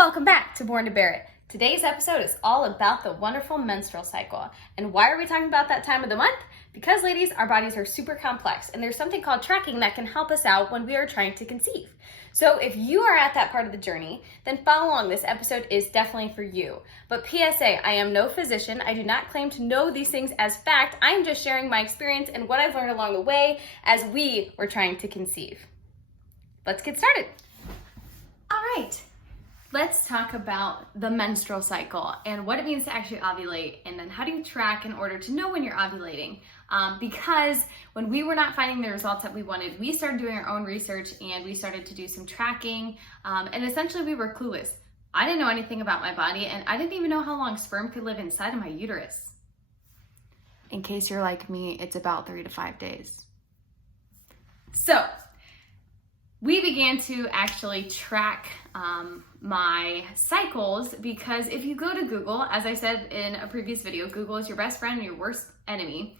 Welcome back to Born to Bear It. Today's episode is all about the wonderful menstrual cycle. And why are we talking about that time of the month? Because ladies, our bodies are super complex and there's something called tracking that can help us out when we are trying to conceive. So if you are at that part of the journey, then follow along. This episode is definitely for you. But PSA, I am no physician. I do not claim to know these things as fact. I am just sharing my experience and what I've learned along the way as we were trying to conceive. Let's get started. All right. Let's talk about the menstrual cycle and what it means to actually ovulate, and then how do you track in order to know when you're ovulating. Because when we were not finding the results that we wanted, we started doing our own research and we started to do some tracking, and essentially we were clueless. I didn't know anything about my body, and I didn't even know how long sperm could live inside of my uterus. In case you're like me, it's about 3 to 5 days. So we began to actually track my cycles, because if you go to Google, as I said in a previous video, Google is your best friend and your worst enemy.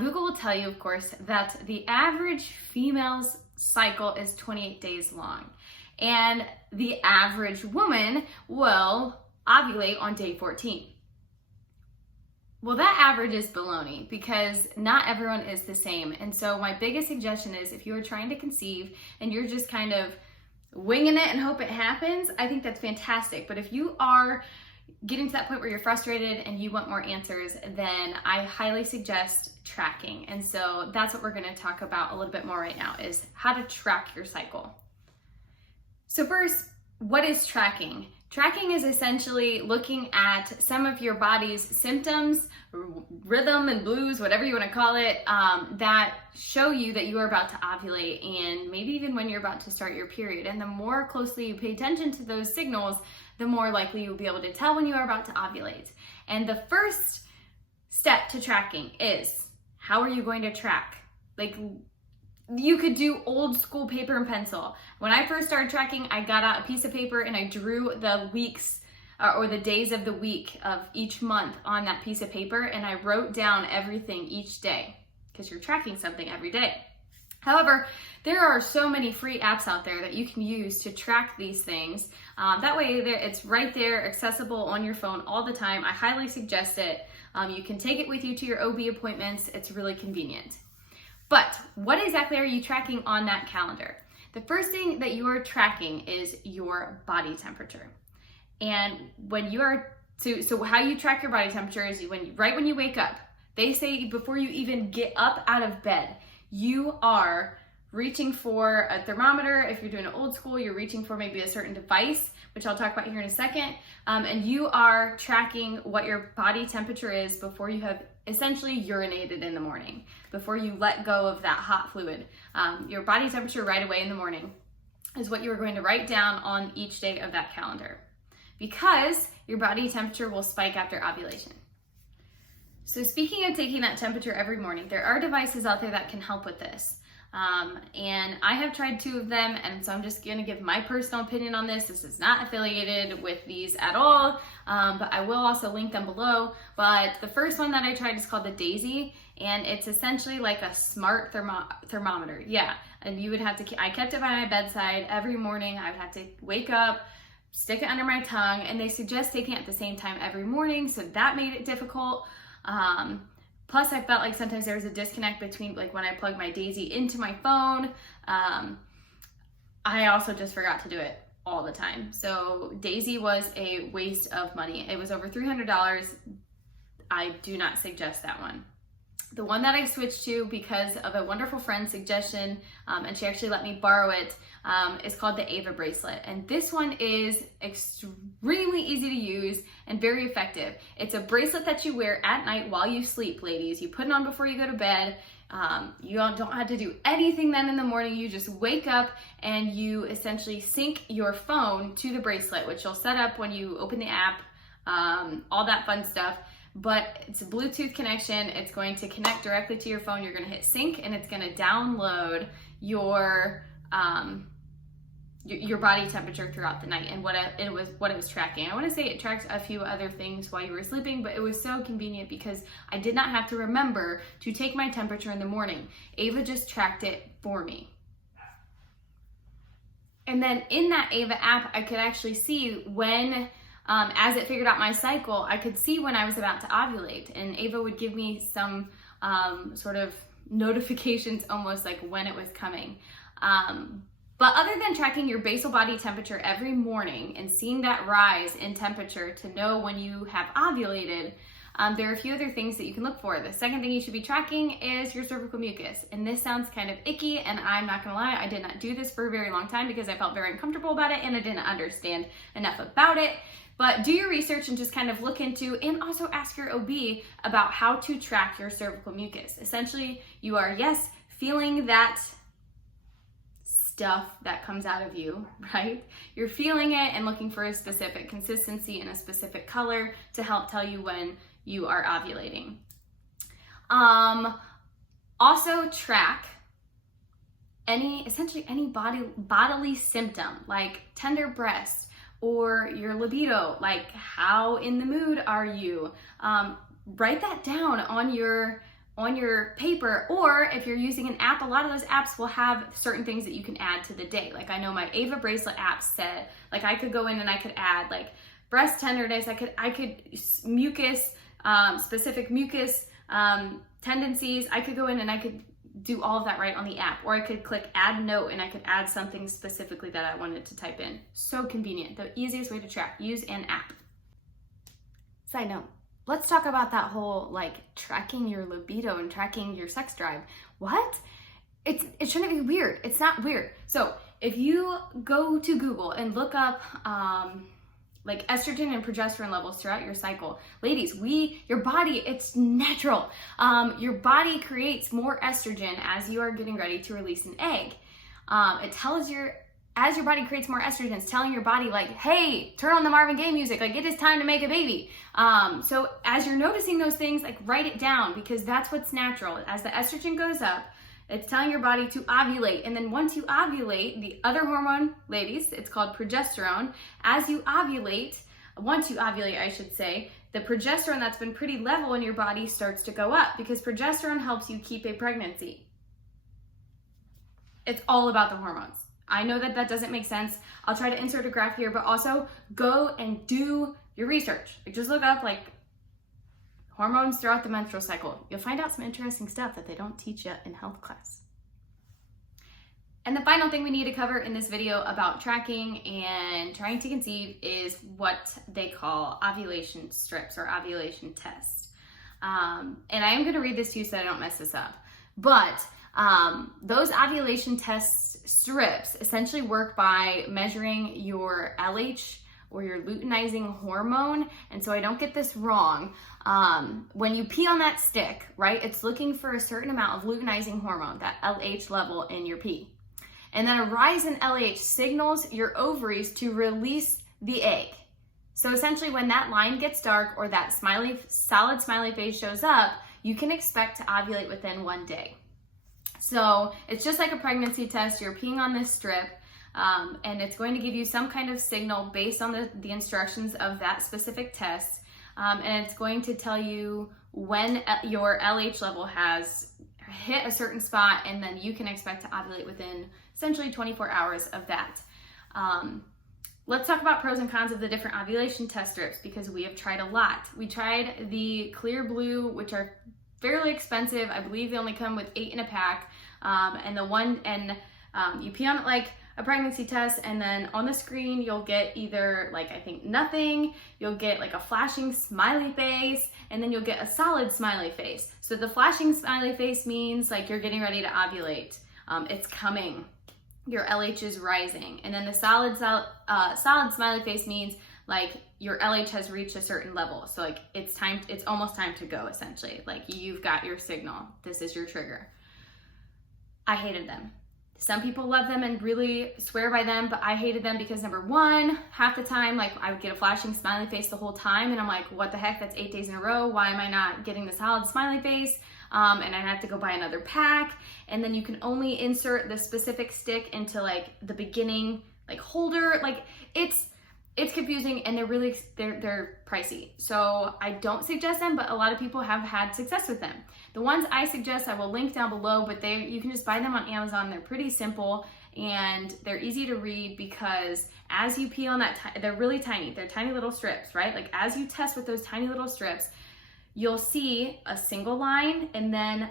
Google will tell you, of course, that the average female's cycle is 28 days long, and the average woman will ovulate on day 14. Well, that average is baloney, because not everyone is the same. And so my biggest suggestion is, if you are trying to conceive and you're just kind of winging it and hope it happens, I think that's fantastic. But if you are getting to that point where you're frustrated and you want more answers, then I highly suggest tracking. And so that's what we're going to talk about a little bit more right now, is how to track your cycle. So first, what is tracking? Tracking is essentially looking at some of your body's symptoms, rhythm and blues, whatever you want to call it, that show you that you are about to ovulate, and maybe even when you're about to start your period. And the more closely you pay attention to those signals, the more likely you'll be able to tell when you are about to ovulate. And the first step to tracking is, how are you going to track? You could do old school paper and pencil. When I first started tracking, I got out a piece of paper and I drew the weeks or the days of the week of each month on that piece of paper, and I wrote down everything each day, because you're tracking something every day. However, there are so many free apps out there that you can use to track these things. That way it's right there, accessible on your phone all the time. I highly suggest it. You can take it with you to your OB appointments. It's really convenient. But what exactly are you tracking on that calendar? The first thing that you are tracking is your body temperature. And when you are, so how you track your body temperature is right when you wake up. They say before you even get up out of bed, you are reaching for a thermometer. If you're doing it old school, you're reaching for maybe a certain device, which I'll talk about here in a second. And you are tracking what your body temperature is before you have essentially urinated in the morning, before you let go of that hot fluid. Your body temperature right away in the morning is what you are going to write down on each day of that calendar, because your body temperature will spike after ovulation. So speaking of taking that temperature every morning, there are devices out there that can help with this. And I have tried 2 of them, and so I'm just going to give my personal opinion on this. This is not affiliated with these at all, but I will also link them below. But the first one that I tried is called the Daysy, and it's essentially like a smart thermometer. Yeah, and you would have to, I kept it by my bedside every morning. I would have to wake up, stick it under my tongue, and they suggest taking it at the same time every morning, so that made it difficult. Plus, I felt like sometimes there was a disconnect between when I plugged my Daysy into my phone. I also just forgot to do it all the time. So Daysy was a waste of money. It was over $300. I do not suggest that one. The one that I switched to because of a wonderful friend's suggestion, and she actually let me borrow it, is called the Ava bracelet. And this one is extremely easy to use and very effective. It's a bracelet that you wear at night while you sleep, ladies. You put it on before you go to bed. You don't have to do anything then in the morning. You just wake up and you essentially sync your phone to the bracelet, which you'll set up when you open the app, all that fun stuff. But it's a Bluetooth connection. It's going to connect directly to your phone. You're going to hit sync, and it's going to download your body temperature throughout the night and what it was tracking. I want to say it tracked a few other things while you were sleeping, but it was so convenient because I did not have to remember to take my temperature in the morning. Ava just tracked it for me. And then in that Ava app, I could actually see when, as it figured out my cycle, I could see when I was about to ovulate. And Ava would give me some sort of notifications, almost like when it was coming. But other than tracking your basal body temperature every morning and seeing that rise in temperature to know when you have ovulated, there are a few other things that you can look for. The second thing you should be tracking is your cervical mucus. And this sounds kind of icky, and I'm not gonna lie, I did not do this for a very long time because I felt very uncomfortable about it and I didn't understand enough about it. But do your research and just kind of look into, and also ask your OB about how to track your cervical mucus. Essentially, you are, yes, feeling that stuff that comes out of you, right? You're feeling it and looking for a specific consistency and a specific color to help tell you when you are ovulating. Also track essentially any bodily symptom, like tender breasts or your libido, like how in the mood are you? Write that down on your paper, or if you're using an app, a lot of those apps will have certain things that you can add to the day. Like I know my Ava bracelet app said, like I could go in and I could add like breast tenderness, I could mucus, specific mucus tendencies. I could go in and I could do all of that right on the app, or I could click add note and I could add something specifically that I wanted to type in. So convenient, the easiest way to track, use an app. Side note, let's talk about that whole like tracking your libido and tracking your sex drive. What? It shouldn't be weird. It's not weird. So if you go to Google and look up like estrogen and progesterone levels throughout your cycle, ladies, your body, it's natural. Your body creates more estrogen as you are getting ready to release an egg. As your body creates more estrogen, it's telling your body like, hey, turn on the Marvin Gaye music, like it is time to make a baby. So as you're noticing those things, like write it down, because that's what's natural. As the estrogen goes up, it's telling your body to ovulate. And then once you ovulate, the other hormone, ladies, it's called progesterone. Once you ovulate, I should say, the progesterone that's been pretty level in your body starts to go up, because progesterone helps you keep a pregnancy. It's all about the hormones. I know that doesn't make sense. I'll try to insert a graph here, but also go and do your research. Like just look up like hormones throughout the menstrual cycle. You'll find out some interesting stuff that they don't teach you in health class. And the final thing we need to cover in this video about tracking and trying to conceive is what they call ovulation strips or ovulation tests. And I am going to read this to you so I don't mess this up. But those ovulation test strips essentially work by measuring your LH or your luteinizing hormone. And so I don't get this wrong. When you pee on that stick, right, it's looking for a certain amount of luteinizing hormone, that LH level in your pee. And then a rise in LH signals your ovaries to release the egg. So essentially when that line gets dark or that solid smiley face shows up, you can expect to ovulate within 1 day. So it's just like a pregnancy test. You're peeing on this strip, and it's going to give you some kind of signal based on the instructions of that specific test. And it's going to tell you when your LH level has hit a certain spot, and then you can expect to ovulate within essentially 24 hours of that. Let's talk about pros and cons of the different ovulation test strips, because we have tried a lot. We tried the clear blue, which are fairly expensive. I believe they only come with 8 in a pack. You pee on it like a pregnancy test, and then on the screen you'll get either like, I think nothing, you'll get like a flashing smiley face, and then you'll get a solid smiley face. So the flashing smiley face means like you're getting ready to ovulate. It's coming. Your LH is rising. And then the solid smiley face means like your LH has reached a certain level. So like it's almost time to go, essentially. Like you've got your signal. This is your trigger. I hated them. Some people love them and really swear by them, but I hated them because number one, half the time, like I would get a flashing smiley face the whole time, and I'm like, what the heck, that's 8 days in a row. Why am I not getting the solid smiley face? And I have to go buy another pack. And then you can only insert the specific stick into like the beginning, like holder. Like it's confusing, and they're pricey. So I don't suggest them, but a lot of people have had success with them. The ones I suggest, I will link down below, but you can just buy them on Amazon. They're pretty simple, and they're easy to read because as you pee on that, they're really tiny. They're tiny little strips, right? Like as you test with those tiny little strips, you'll see a single line, and then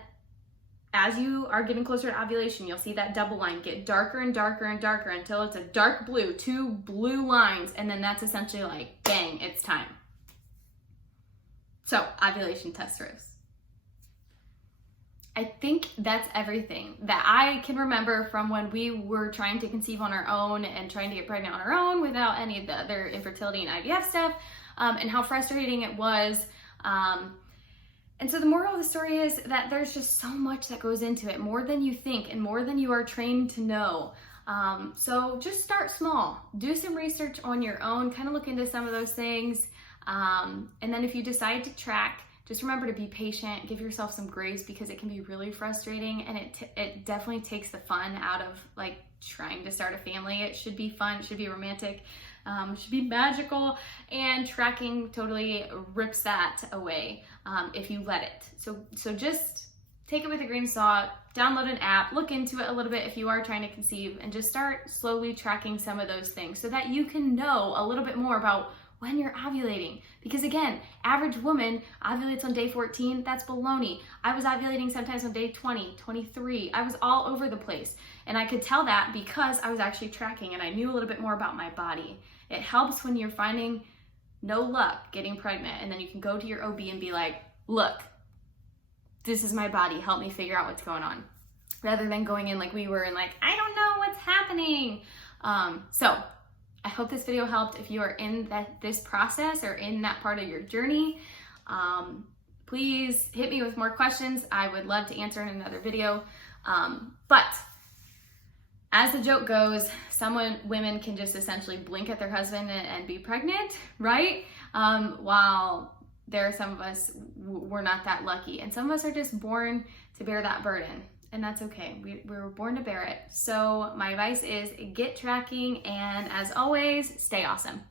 as you are getting closer to ovulation, you'll see that double line get darker and darker and darker until it's a dark blue, 2 blue lines, and then that's essentially like, bang, it's time. So, ovulation test strips. I think that's everything that I can remember from when we were trying to conceive on our own and trying to get pregnant on our own without any of the other infertility and IVF stuff, and how frustrating it was. And so the moral of the story is that there's just so much that goes into it, more than you think and more than you are trained to know. So just start small, do some research on your own, kind of look into some of those things. And then if you decide to track, just remember to be patient, give yourself some grace, because it can be really frustrating, and it definitely takes the fun out of like trying to start a family. It should be fun, it should be romantic, it should be magical, and tracking totally rips that away if you let it. So just take it with a grain of salt, download an app, look into it a little bit if you are trying to conceive, and just start slowly tracking some of those things so that you can know a little bit more about when you're ovulating. Because again, average woman ovulates on day 14, that's baloney. I was ovulating sometimes on day 20, 23. I was all over the place. And I could tell that because I was actually tracking and I knew a little bit more about my body. It helps when you're finding no luck getting pregnant, and then you can go to your OB and be like, look, this is my body, help me figure out what's going on. Rather than going in like we were and like, I don't know what's happening. So I hope this video helped. If you are in this process or in that part of your journey, please hit me with more questions. I would love to answer in another video. But as the joke goes, women can just essentially blink at their husband and be pregnant, right? While there are some of us, we're not that lucky. And some of us are just born to bear that burden. And that's okay. We were born to bear it. So my advice is get tracking, and as always, stay awesome.